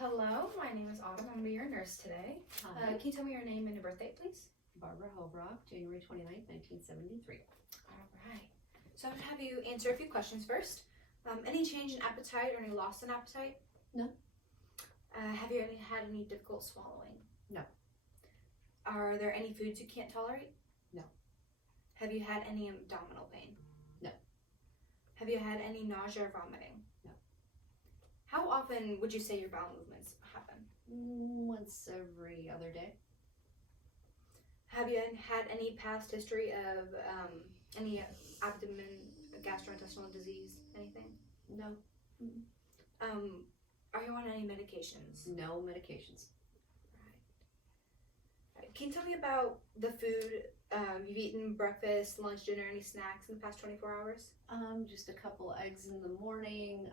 Hello, my name is Autumn. I'm going to be your nurse today. Hi. Can you tell me your name and your birthday, please? Barbara Hobrock, January 29th, 1973. All right. So I'm going to have you answer a few questions first. Any change in appetite or any loss in appetite? No. Have you had any difficult swallowing? No. Are there any foods you can't tolerate? No. Have you had any abdominal pain? No. Have you had any nausea or vomiting? No. How often would you say your bowel movements happen? Once every other day. Have you had any past history of any abdomen, gastrointestinal disease, anything? No. Are you on any medications? No medications. Right. Can you tell me about the food you've eaten, breakfast, lunch, dinner, any snacks in the past 24 hours? Just a couple eggs in the morning,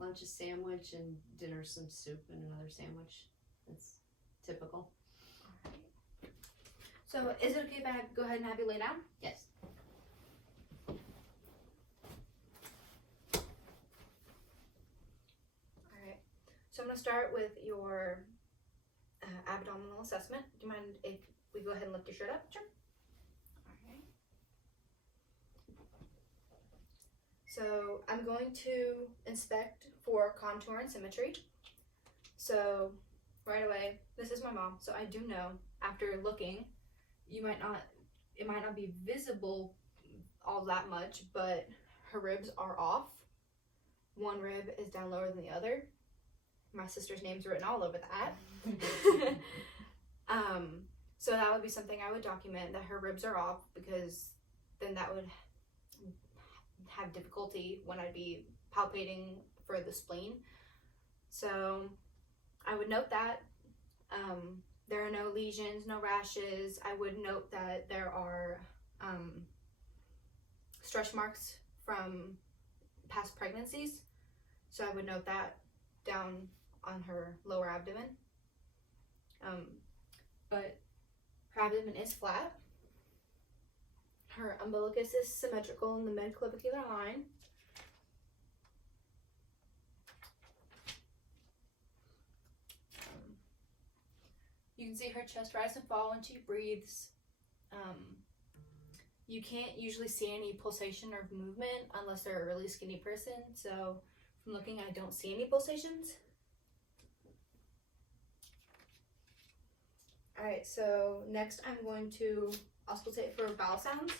lunch a sandwich, and dinner some soup and another sandwich. That's typical. All right. So is it okay if I go ahead and have you lay down? Yes. Alright, so I'm going to start with your abdominal assessment. Do you mind if we go ahead and lift your shirt up? Sure. Alright. So I'm going to inspect for contour and symmetry. So right away, this is my mom, so I do know after looking, it might not be visible all that much, but her ribs are off. One rib is down lower than the other. My sister's name's written all over that. So that would be something I would document, that her ribs are off, because then that would have difficulty when I'd be palpating for the spleen. So I would note that. There are no lesions, no rashes. I would note that there are stretch marks from past pregnancies. So I would note that down on her lower abdomen. But her abdomen is flat. Her umbilicus is symmetrical in the midclavicular line. You can see her chest rise and fall when she breathes. You can't usually see any pulsation or movement unless they're a really skinny person. So from looking, I don't see any pulsations. All right, so next I'm going to auscultate for bowel sounds.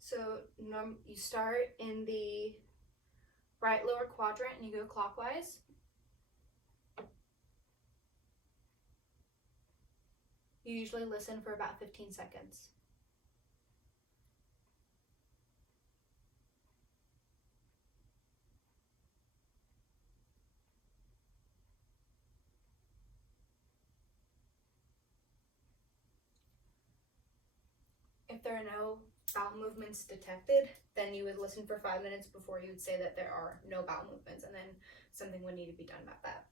So you start in the right lower quadrant and you go clockwise. You usually listen for about 15 seconds. If there are no bowel movements detected, then you would listen for 5 minutes before you would say that there are no bowel movements, and then something would need to be done about that.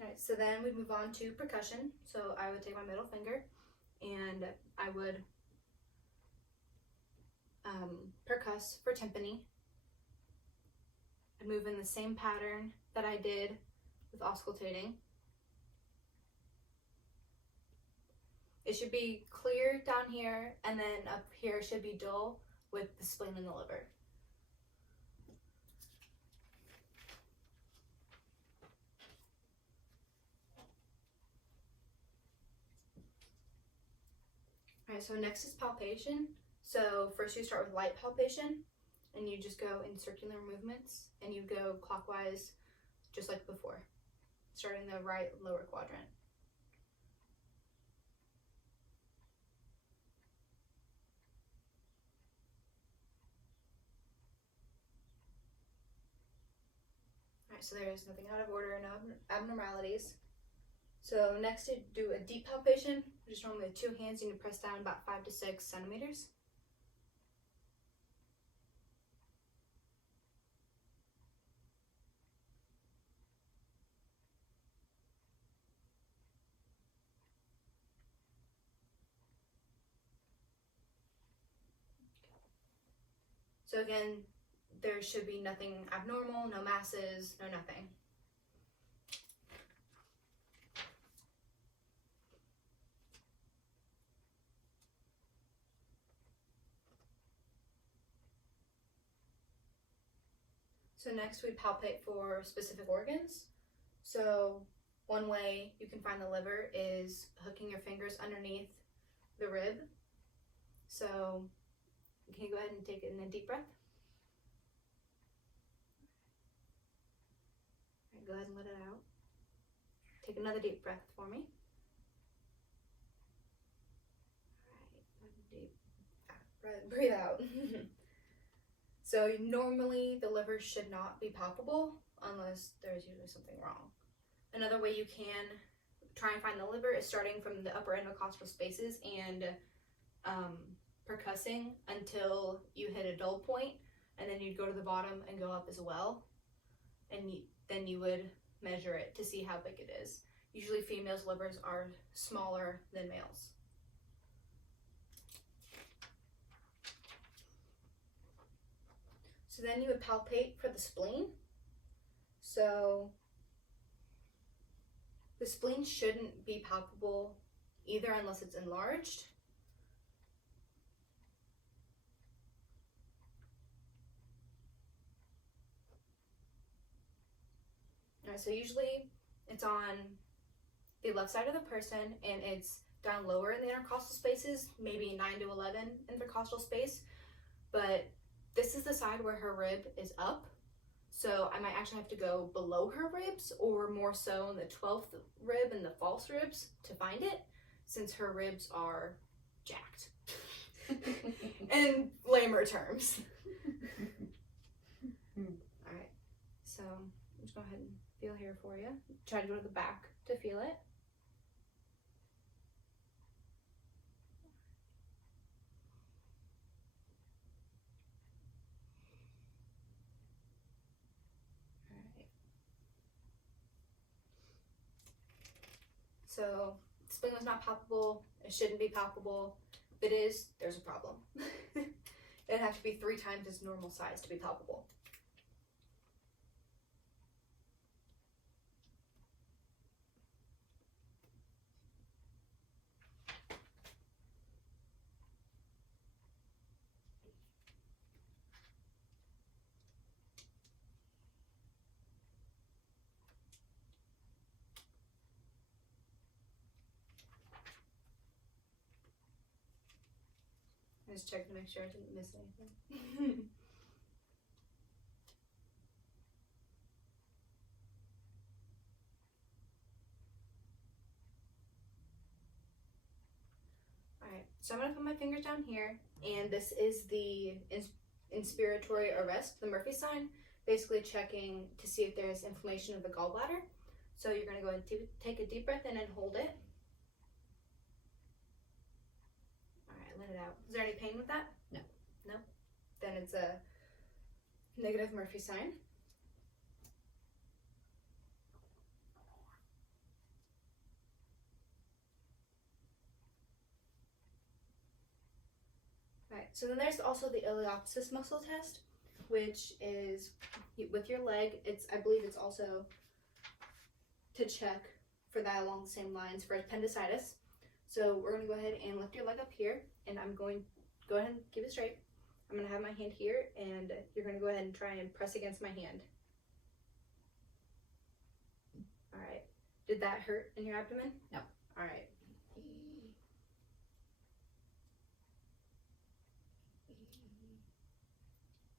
Alright, so then we move on to percussion. So I would take my middle finger and I would percuss for tympani. I'd move in the same pattern that I did with auscultating. It should be clear down here, and then up here should be dull with the spleen and the liver. Alright, so next is palpation. So first you start with light palpation, and you just go in circular movements, and you go clockwise just like before, starting the right lower quadrant. Alright, so there is nothing out of order, no abnormalities. So next to do a deep palpation, just normally with 2 hands, you need to press down about 5 to 6 centimeters. So again, there should be nothing abnormal, no masses, no nothing. So next we palpate for specific organs. So one way you can find the liver is hooking your fingers underneath the rib. So can you go ahead and take it in a deep breath? All right, go ahead and let it out. Take another deep breath for me. All right, breathe out. So normally the liver should not be palpable unless there's usually something wrong. Another way you can try and find the liver is starting from the upper intercostal spaces and percussing until you hit a dull point, and then you'd go to the bottom and go up as well, and then you would measure it to see how big it is. Usually females' livers are smaller than males. So then you would palpate for the spleen. So the spleen shouldn't be palpable either unless it's enlarged. All right, so usually it's on the left side of the person and it's down lower in the intercostal spaces, maybe 9 to 11 intercostal space, but this is the side where her rib is up. So I might actually have to go below her ribs or more so in the 12th rib and the false ribs to find it, since her ribs are jacked. In lamer terms. All right, so let's go ahead and feel here for you. Try to go to the back to feel it. So spleen was not palpable, it shouldn't be palpable. If it is, there's a problem. It'd have to be 3 times its normal size to be palpable. I just checked to make sure I didn't miss anything. Alright, so I'm going to put my fingers down here, and this is the inspiratory arrest, the Murphy sign, basically checking to see if there's inflammation of the gallbladder. So you're going to go ahead and take a deep breath in and hold it. Let it out. Is there any pain with that? No. No? Then it's a negative Murphy sign. Alright, so then there's also the iliopsoas muscle test, which is with your leg. I believe it's also to check for that along the same lines for appendicitis. So we're going to go ahead and lift your leg up here, and I'm going to go ahead and keep it straight. I'm going to have my hand here, and you're going to go ahead and try and press against my hand. All right. Did that hurt in your abdomen? No. All right.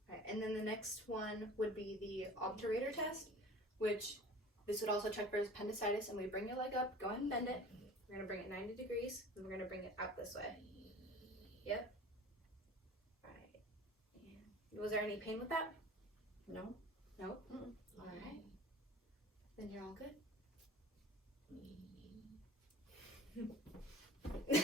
All right. And then the next one would be the obturator test, which this would also check for appendicitis. And we bring your leg up, go ahead and bend it. We're going to bring it 90 degrees, and we're going to bring it out this way. Yep. All right. Was there any pain with that? No. Nope. All right. Then you're all good.